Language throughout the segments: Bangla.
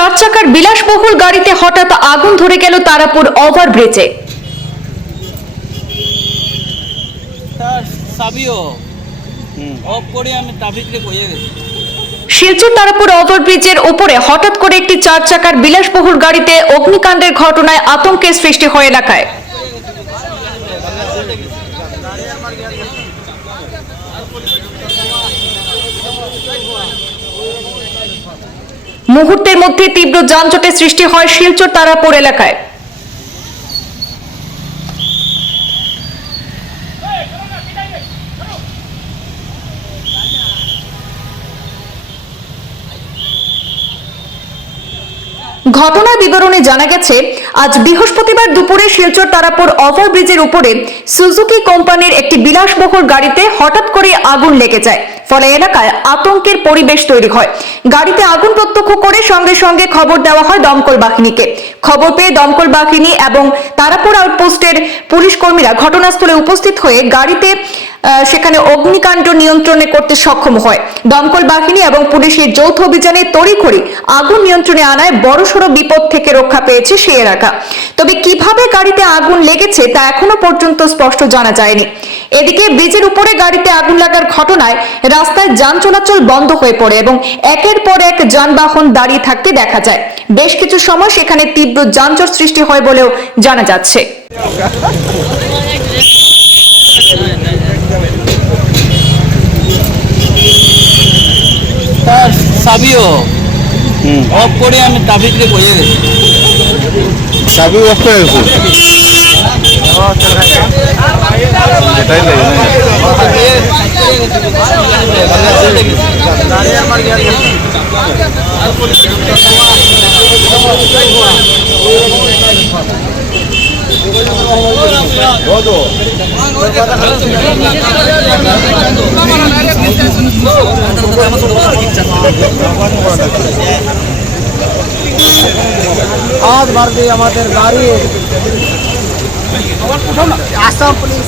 চার চাকার বিলাসবহুল গাড়িতে হঠাৎ আগুন ধরে গেল তারাপুর ওভারব্রিজে। শিলচর তারাপুর ওভারব্রিজের উপরে হঠাৎ করে একটি চার চাকার বিলাসবহুল গাড়িতে অগ্নিকাণ্ডের ঘটনায় আতঙ্কের সৃষ্টি হয় এলাকায়। মুহূর্তের মধ্যে তীব্র যানজটের সৃষ্টি হয় শিলচর তারাপুর এলাকায়। ঘটনার বিবরণে জানা গেছে, আজ বৃহস্পতিবার দুপুরে শিলচর তারাপুর ওভারব্রিজের উপরে সুজুকি কোম্পানির একটি বিলাসবহুল গাড়িতে হঠাৎ করে আগুন লেগে যায়। ফলে এলাকায় আতঙ্কের পরিবেশ তৈরি হয়। গাড়িতে আগুন প্রত্যক্ষ করে সঙ্গে সঙ্গে খবর দেওয়া হয় দমকল বাহিনীকে। খবর পেয়ে দমকল বাহিনী এবং তারাপুর আউটপোস্টের পুলিশ কর্মীরা ঘটনাস্থলে উপস্থিত হয়ে গাড়িতে সেখানে অগ্নিকাণ্ড নিয়ন্ত্রণে করতে সক্ষম হয়। দমকল বাহিনী এবং পুলিশের যৌথ অভিযানে তড়িঘড়ি আগুন নিয়ন্ত্রণে আনায় বড়সড় বিপদ থেকে রক্ষা পেয়েছে সেই এলাকা। তবে কীভাবে গাড়িতে আগুন লেগেছে তা এখনও পর্যন্ত স্পষ্ট জানা যায়নি। এদিকে ব্রিজের উপরে গাড়িতে আগুন লাগার ঘটনায় রাস্তায় যান চলাচল বন্ধ হয়ে পড়ে এবং একের পর এক যানবাহন দাঁড়িয়ে থাকতে দেখা যায়। বেশ কিছু সময় সেখানে তীব্র যানজট সৃষ্টি হয় বলেও জানা যাচ্ছে। চাবিও অফ করে আমি গেছি। চাবি অফ গেছে? না আজ ভারতে আমাদের গাড়ি আসাম পুলিশ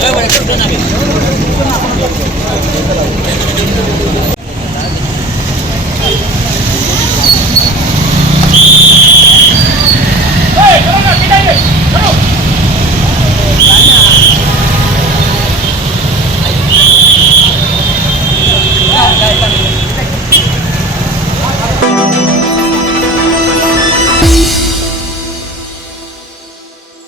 না